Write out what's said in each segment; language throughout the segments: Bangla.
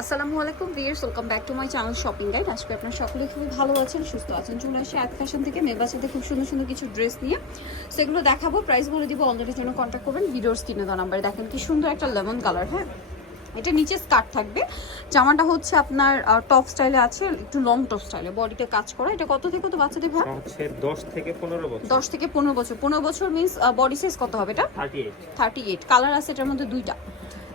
আসসালামু আলাইকুম viewers welcome back to my channel shopping guide. আজকে আপনার সকলে খুবই ভালো আছেন সুস্থ আছেন। চলে আসে এক ফ্যাশন থেকে মেয়ে বাচ্চাদের খুব সুন্দর সুন্দর কিছু ড্রেস নিয়ে। সেগুলো দেখাবো প্রাইস বলে দিব অলরেডি জন্য কন্ট্যাক্ট করবেন ভিডিওর স্ক্রিনে দেওয়া নাম্বারে দেখেন কি সুন্দর একটা লেমন কালার হ্যাঁ? এটা নিচে স্কার্ট থাকবে। জামাটা হচ্ছে আপনার টপ স্টাইলে আছে একটু লং টপ স্টাইলে বডিতে কাজ করা এটা কত থেকে কত বাচ্চাদের ভাই? হচ্ছে দশ থেকে পনেরো বছর। দশ থেকে পনেরো বছর। পনেরো বছর মিনস বডি সাইজ কত হবে এটা? Thirty eight thirty eight colour আছে এটার মধ্যে দুইটা।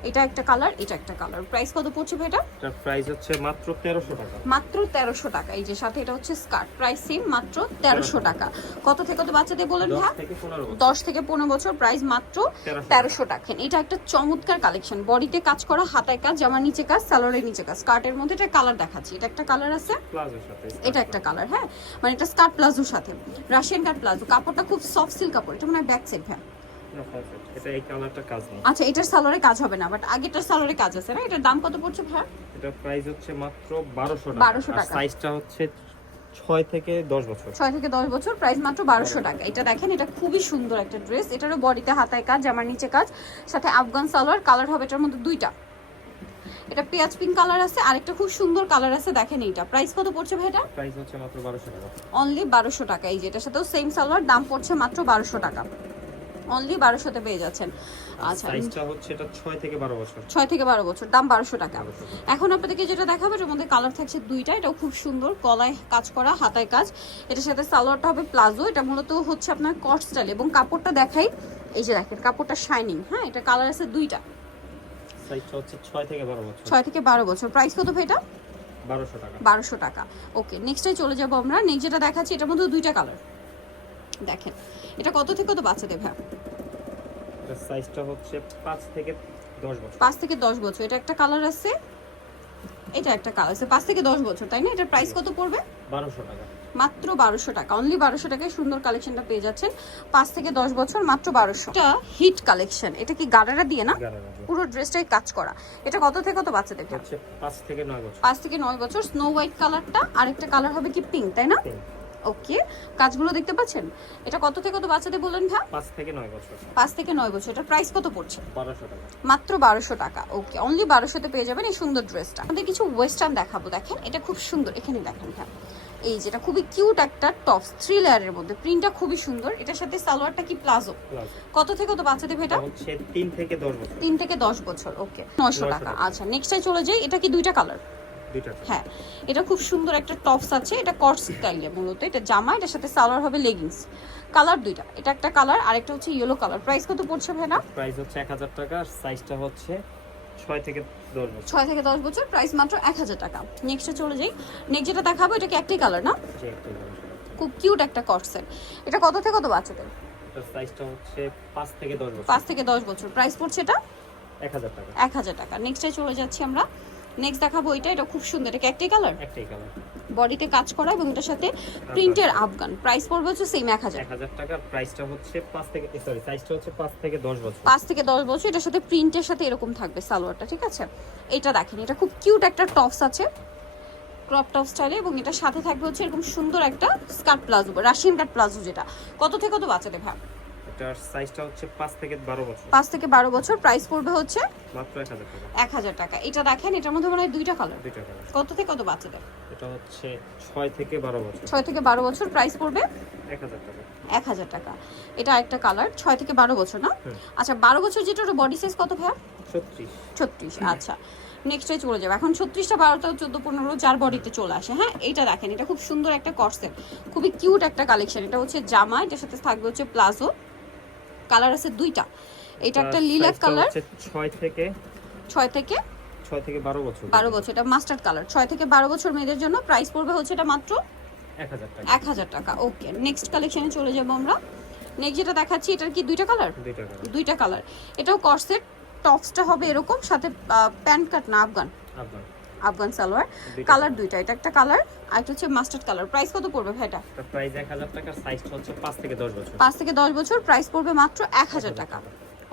এটা একটা কালার এটা একটা কালার। প্রাইস কত পড়ছে ভাই এটা প্রাইস হচ্ছে মাত্র তেরোশো টাকা। মাত্র তেরোশো টাকা। এই যে সাথে এটা হচ্ছে স্কার্ট প্রাইস সেম মাত্র তেরোশো টাকা। কত থেকে কত বাচ্চাদের বলেন ভাই? থেকে পনেরো বছর। দশ থেকে পনেরো বছর প্রাইস মাত্র তেরোশো তেরোশো টাকা। এটা একটা চমৎকার কালেকশন বডিতে কাজ করা হাতায় কাজ জামার নিচে কাজ স্যালোরের নিচে কাজ। স্কার্টের মধ্যে এটা কালার দেখাচ্ছি। এটা একটা কালার আছে? প্লাজোর সাথে এটা একটা কালার হ্যাঁ? মানে এটা স্কার্ট প্লাজোর সাথে। রাশিয়ান কাট প্লাজো কাপড়টা খুব সফট সিল্ক কাপড়। এটা মানে ব্যাক সাইড perfect। এটা এই কালারটা কাজ নেই আচ্ছা এটার সালোয়ারে কাজ হবে না বাট আগেরটার সালোয়ারে কাজ আছে না এটার দাম কত পড়ছে ভাই এটার প্রাইস হচ্ছে মাত্র বারোশো 1200 টাকা টাকা। সাইজটা হচ্ছে ছয় থেকে দশ বছর। থেকে প্রাইস মাত্র টাকা। এটা দেখেন এটা খুবই সুন্দর একটা ড্রেস এটারও বডিতে হাতায় কাজ জামার নিচে কাজ সাথে আফগান সালোয়ার। কালার হবে এটার মধ্যে দুইটা। এটা পেঁয়াজ পিঙ্ক কালার আছে আরেকটা খুব সুন্দর কালার আছে দেখেন এইটা। প্রাইস কত পড়ছে ভাই এটা? প্রাইস হচ্ছে মাত্র বারোশো টাকা। অনলি বারোশো টাকা। এই যেটার সাথেও সেম সালোয়ার দাম পড়ছে মাত্র বারোশো টাকা। অনলি বারোশোতে পেয়ে যাচ্ছেন। আচ্ছা সাইজটা হচ্ছে এটা ছয় থেকে বারো বছর। ছয় থেকে বারো বছর দাম বারোশো টাকা। 1200 টাকা। এখন আপনাদেরকে যেটা দেখাবো এটার মধ্যে কালার থাকছে দুইটা এটাও খুব সুন্দর গলায় কাজ করা হাতায় কাজ। এটার সাথে সালোয়ারটা হবে প্লাজো এটা মূলত হচ্ছে আপনার কট স্টাইল এবং কাপড়টা দেখাই এই যে দেখেন কাপড়টা শাইনিং হ্যাঁ এটা কালার আছে দুইটা। সাইজটা হচ্ছে থেকে বারো বছর। ছয় থেকে বারো বছর। প্রাইস কত ভাই এটা? বারোশো টাকা। বারোশো টাকা। ওকে নেক্সটে চলে যাব আমরা। নেক্সট যেটা দেখাচ্ছি এটার মধ্যে দুইটা কালার দেখেন এটা কত থেকে কত বাচ্চা দেবে সাইজটা হচ্ছে পাঁচ থেকে দশ বছর। পাঁচ থেকে দশ বছর। এটা একটা কালার আছে? এটা একটা কালার আছে। পাঁচ থেকে দশ বছর তাই না? এটার প্রাইস কত পড়বে? বারোশো টাকা। মাত্র বারোশো টাকা। অনলি বারোশো টাকায় সুন্দর কালেকশনটা পেয়ে যাচ্ছেন। পাঁচ থেকে দশ বছর মাত্র বারোশো। এটা হিট কালেকশন এটা কি গাড়ারা দিয়ে না? পুরো ড্রেসটাই কাজ করা। এটা কত থেকে কত বাচ্চাদের এটা পাঁচ থেকে নয় বছর। পাঁচ থেকে নয় বছর। স্নো হোয়াইট কালারটা আরেকটা কালার হবে কি? পিঙ্ক তাই না। ওকে কাজগুলো দেখতে পাচ্ছেন? এটা কত থেকে কত বাচ্চাদের বললেন ভাই? পাঁচ থেকে নয় বছর। পাঁচ থেকে নয় বছর এটার প্রাইস কত পড়ছে? বারোশো টাকা। মাত্র বারোশো টাকা ওকে অনলি বারোশোতে পেয়ে যাবেন এই সুন্দর ড্রেসটা আমাদের কিছু ওয়েস্টার্ন দেখাবো দেখেন এটা খুব সুন্দর এখানে দেখেন হ্যাঁ এই যেটা খুবই কিউট একটা টপ থ্রি লেয়ারের মধ্যে প্রিন্টটা খুবই সুন্দর এটার সাথে সালোয়ারটা কি প্লাজো? কত থেকে কত বাচ্চাদের দেবে এটা? তিন থেকে দশ বছর। তিন থেকে দশ বছর ওকে নশো টাকা। আচ্ছা নেক্সটে চলে যাই এটা কি দুইটা কালার হ্যাঁ এটা খুব সুন্দর একটা টপস আছে এটা কট স্টাইলে মূলত এটা জামা এটার সাথে সালোয়ার হবে লেগিংস কালার দুইটা এটা একটা কালার আরেকটা হচ্ছে ইয়েলো কালার প্রাইস কত পড়ছে ভাই না প্রাইস হচ্ছে এক হাজার টাকা আর সাইজটা হচ্ছে ছয় থেকে দশ বছর। ছয় থেকে দশ বছর প্রাইস মাত্র এক হাজার টাকা। নেক্সটে চলে যাই। নেক্সট যেটা দেখাবো এটা কি একটাই কালার না? যে একটা বারোশো খুব কিউট একটা কট সেট এটা কত থেকে কত বাচ্চাদের? সাইজটা হচ্ছে পাঁচ থেকে দশ বছর। পাঁচ থেকে দশ বছর। প্রাইস পড়ছে এটা? এক হাজার টাকা। এক হাজার টাকা। নেক্সটে চলে যাচ্ছি আমরা। নেক্সট দেখাবো এটা এটা খুব সুন্দর। এটা একটাই কালার একটাই কালার বডিতে কাজ করা এবং এটার সাথে প্রিন্টের আফগান প্রাইস পড়বে হচ্ছে সেম এক হাজার। এক হাজার টাকা প্রাইসটা হচ্ছে পাঁচ থেকে সরি সাইজটা হচ্ছে পাঁচ থেকে দশ বছর। পাঁচ থেকে দশ বছর এটার সাথে প্রিন্টের সাথে এরকম থাকবে সালোয়ারটা ঠিক আছে? এটা দেখেন এটা খুব কিউট একটা টপস আছে। ক্রপ টপ স্টাইলে এবং এটা সাথে থাকবে হচ্ছে এরকম সুন্দর একটা skirt palazzo Russian cut palazzo যেটা। কত থেকে কত বাচ্চাদের ভাই? এটার সাইজটা হচ্ছে পাঁচ থেকে বারো বছর। পাঁচ থেকে বারো বছর প্রাইস পড়বে হচ্ছে মাত্র এক হাজার টাকা। এক হাজার টাকা। এটা দেখেন এটার মধ্যে মনে হয় দুইটা কালার দুইটা কালার কত থেকে কত বাচ্চাদের? এটা হচ্ছে ছয় থেকে বারো বছর। ছয় থেকে বারো বছর প্রাইস পড়বে এক হাজার টাকা। এক হাজার টাকা। এটা একটা কালার ছয় থেকে বারো বছর না? আচ্ছা বারো বছর যেটা বডি সাইজ কত ভাইয়া? ছত্রিশ। ছত্রিশ আচ্ছা। নেক্সটে চলে যাবে। এখন ছত্রিশটা বারোটা চোদ্দ পনেরো যার বডিতে চলে আসে হ্যাঁ? এইটা দেখেন এটা খুব সুন্দর একটা কর্সেট খুবই কিউট একটা কালেকশন এটা হচ্ছে জামা এটার সাথে থাকবে হচ্ছে প্লাজো। কালার আছে দুইটা। এটা একটা লিলাক কালার। ছয় থেকে ছয় থেকে ছয় থেকে বারো বছর। বারো বছর এটা মাস্টার্ড কালার ছয় থেকে বারো বছর মেয়েদের জন্য প্রাইস পড়বে হচ্ছে এটা মাত্র এক হাজার টাকা। এক হাজার টাকা। ওকে নেক্সট কালেকশনে চলে যাব আমরা। নেক্সট যেটা দেখাচ্ছি এটার কি দুইটা কালার দুইটা কালার দুইটা কালার এটাও কর্সেট টপসটা হবে এরকম সাথে প্যান্ট কাট না Afghan. Afghan. Afghan salwar. Colour দুইটা এটা একটা কালার আর একটা হচ্ছে মাস্টার্ড কালার প্রাইস কত পড়বে ভাইটা? প্রাইস এক হাজার টাকা সাইজটা হচ্ছে পাঁচ থেকে দশ বছর। পাঁচ থেকে দশ বছর প্রাইস পড়বে মাত্র এক হাজার টাকা।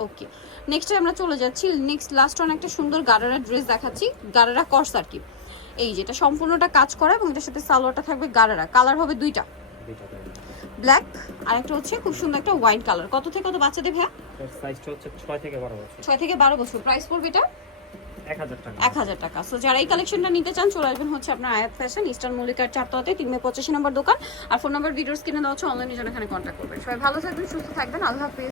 ওকে নেক্সট আমরা চলে যাচ্ছি নেক্সট লাস্ট অন একটা সুন্দর গারারা ড্রেস দেখাচ্ছি গারারা কর্স আর কি। এই যেটা সম্পূর্ণটা কাজ করা এবং এটার সাথে সালোয়ারটা থাকবে গারারা। কালার হবে দুইটা। ব্ল্যাক আর একটা হচ্ছে খুব সুন্দর একটা হোয়াইট কালার কত থেকে কত বাচ্চাদের ভাইয়া? সাইজটা হচ্ছে ছয় থেকে বারো বছর। ছয় থেকে বারো বছর। প্রাইস পড়বে এটা? এক হাজার টাকা। সো যারা এই কালেকশনটা নিতে চান, চলে আসবেন হচ্ছে আপনার আয়াত ফ্যাশন, ইস্টার্ন মল্লিকার চারতলাতে, তিন মে নম্বর দোকান। আর ফোন নম্বর ভিডিওস কিনে দেওয়া হচ্ছে অনলাইনে জন্য এখানে কন্ট্যাক্ট করবেন। সবাই ভালো থাকবেন, সুস্থ থাকবেন। আল্লাহ হাফিজ।